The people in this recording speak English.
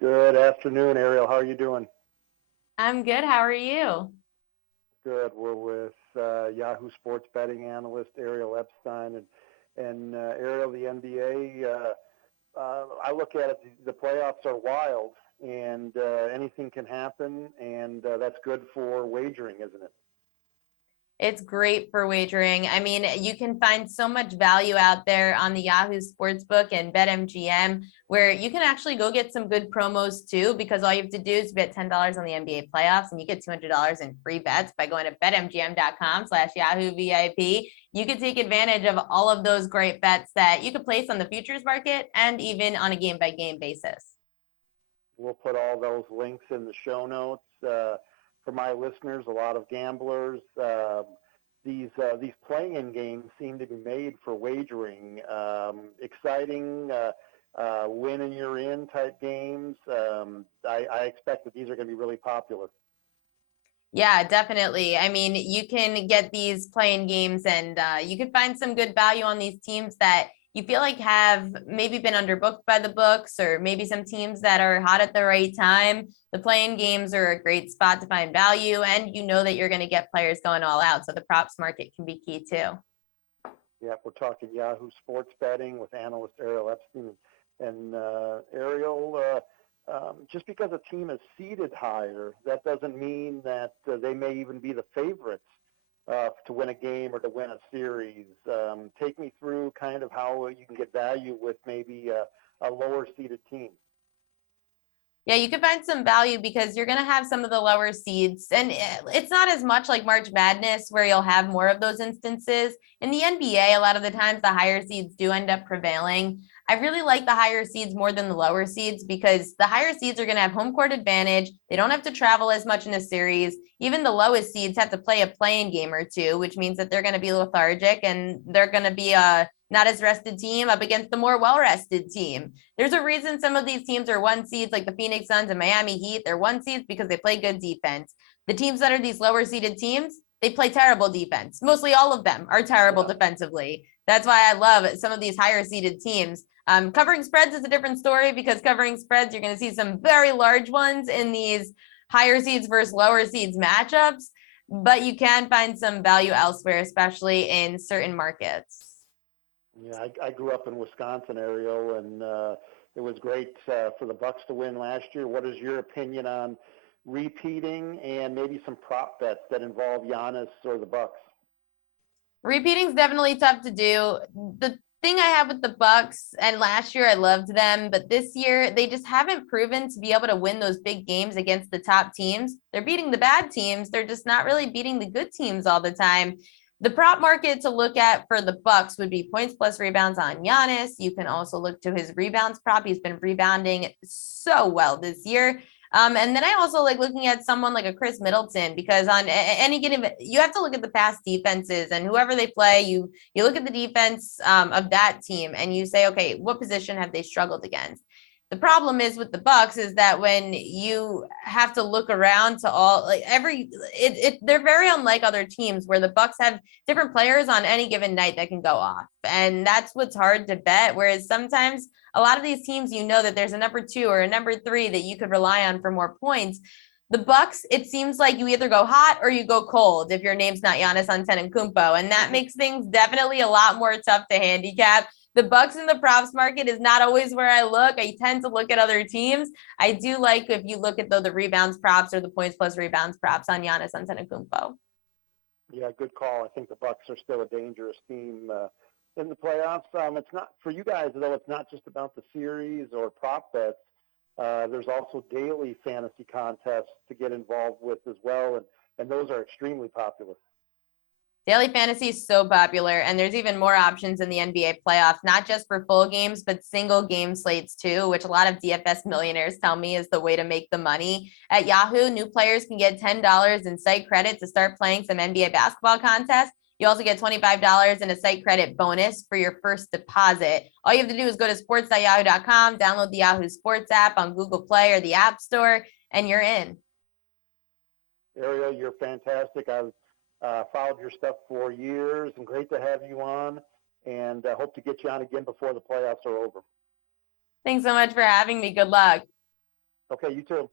Good afternoon, Ariel. How are you doing? I'm good. How are you? Good. We're with Yahoo Sports betting analyst Ariel Epstein, and Ariel, the NBA. I look at it; the playoffs are wild, and anything can happen, and that's good for wagering, isn't it? It's great for wagering. I mean, you can find so much value out there on the Yahoo Sportsbook and BetMGM where you can actually go get some good promos too, because all you have to do is bet $10 on the NBA playoffs and you get $200 in free bets by going to betmgm.com/Yahoo VIP. You can take advantage of all of those great bets that you could place on the futures market and even on a game by game basis. We'll put all those links in the show notes for my listeners. A lot of gamblers. These playing games seem to be made for wagering. Exciting, win and you're in type games. I expect that these are going to be really popular. Yeah, definitely. I mean, you can get these playing games and you can find some good value on these teams that you feel like have maybe been underbooked by the books, or maybe some teams that are hot at the right time. The playing games are a great spot to find value, and you know that you're going to get players going all out. So the props market can be key too. Yeah, we're talking Yahoo Sports Betting with analyst Ariel Epstein. And Ariel, just because a team is seeded higher, that doesn't mean that they may even be the favorites to win a game or to win a series. Take me through kind of how you can get value with maybe a lower seeded team. Yeah, you could find some value because you're going to have some of the lower seeds. And it's not as much like March Madness where you'll have more of those instances. In the NBA, a lot of the times the higher seeds do end up prevailing. I really like the higher seeds more than the lower seeds because the higher seeds are going to have home court advantage. They don't have to travel as much in a series. Even the lowest seeds have to play a play-in game or two, which means that they're going to be lethargic and they're going to be not as rested team up against the more well-rested team. There's a reason some of these teams are one seeds, like the Phoenix Suns and Miami Heat. They're one seeds because they play good defense. The teams that are these lower seeded teams, they play terrible defense. Mostly all of them are terrible defensively. That's why I love some of these higher seeded teams. Covering spreads is a different story because covering spreads, you're going to see some very large ones in these higher seeds versus lower seeds matchups, but you can find some value elsewhere, especially in certain markets. Yeah, I grew up in Wisconsin, Ariel, and it was great for the Bucks to win last year. What is your opinion on repeating and maybe some prop bets that involve Giannis or the Bucks? Repeating is definitely tough to do. The thing I have with the Bucks, and last year I loved them, but this year they just haven't proven to be able to win those big games against the top teams. They're beating the bad teams. They're just not really beating the good teams all the time. The prop market to look at for the Bucks would be points plus rebounds on Giannis. You can also look to his rebounds prop. He's been rebounding so well this year. And then I also like looking at someone like a Chris Middleton because on any given, you have to look at the past defenses and whoever they play. You look at the defense of that team and you say, okay, what position have they struggled against? The problem is with the Bucks is that when you have to look around to all like they're very unlike other teams where the Bucks have different players on any given night that can go off, and that's what's hard to bet. Whereas sometimes a lot of these teams, you know that there's a number two or a number three that you could rely on for more points. The Bucks, it seems like you either go hot or you go cold if your name's not Giannis Antetokounmpo, and that makes things definitely a lot more tough to handicap. The Bucks in the props market is not always where I look. I tend to look at other teams. I do like if you look at the rebounds props or the points plus rebounds props on Giannis Antetokounmpo. Yeah, good call. I think the Bucks are still a dangerous team in the playoffs. It's not for you guys though. It's not just about the series or prop bets. There's also daily fantasy contests to get involved with as well, and those are extremely popular. Daily fantasy is so popular, and there's even more options in the NBA playoffs, not just for full games, but single game slates too, which a lot of DFS millionaires tell me is the way to make the money. At Yahoo, new players can get $10 in site credit to start playing some NBA basketball contests. You also get $25 in a site credit bonus for your first deposit. All you have to do is go to sports.yahoo.com, download the Yahoo Sports app on Google Play or the App Store, and you're in. Ariel, you're fantastic. I've followed your stuff for years, and great to have you on. And hope to get you on again before the playoffs are over. Thanks so much for having me. Good luck. Okay, you too.